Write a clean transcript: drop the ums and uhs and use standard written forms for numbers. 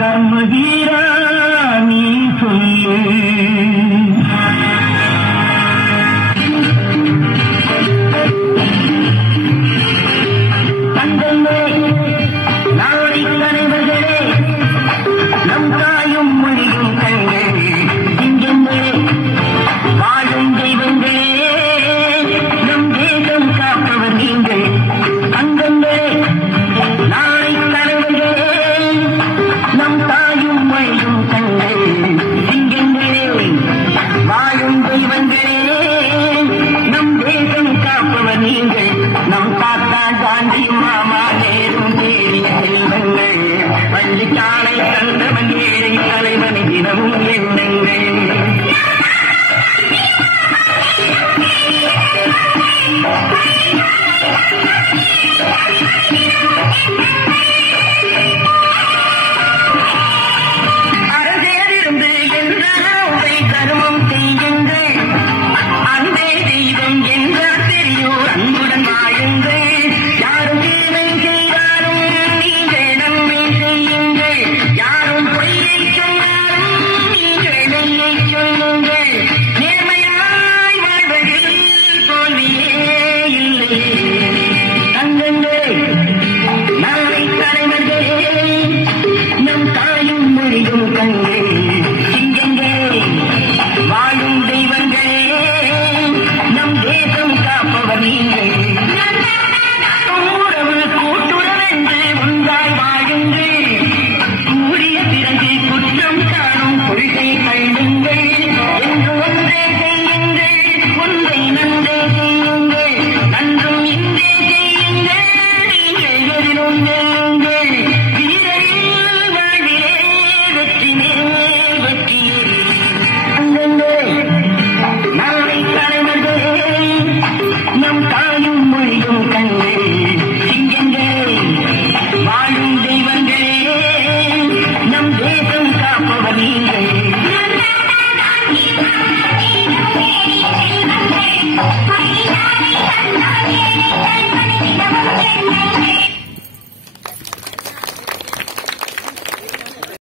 கர்மவீரா நீ சொல்லு, தங்கமே நாளை தலைவர்களே, நம் தாயும் மொழியும் கண்கள் இங்கெங்கே வாழும் தெய்வங்களே, நம் தேசம் காப்பவர் நீங்கள். தங்கங்களே நாளை தலைவர்களே, நம் தாயும் மொழியும் கண்கள் இங்கெங்கே வாழும் தெய்வங்களே, நம் தேசம் காப்பவர் நீங்கள். நம் தாத்தா காந்தியும் மாமா நேரும் தேடிய செல்வங்கள், பள்ளிக்காலை தந்தவன் ஏழை தலைவன் தினமும் எண்ணங்கள்.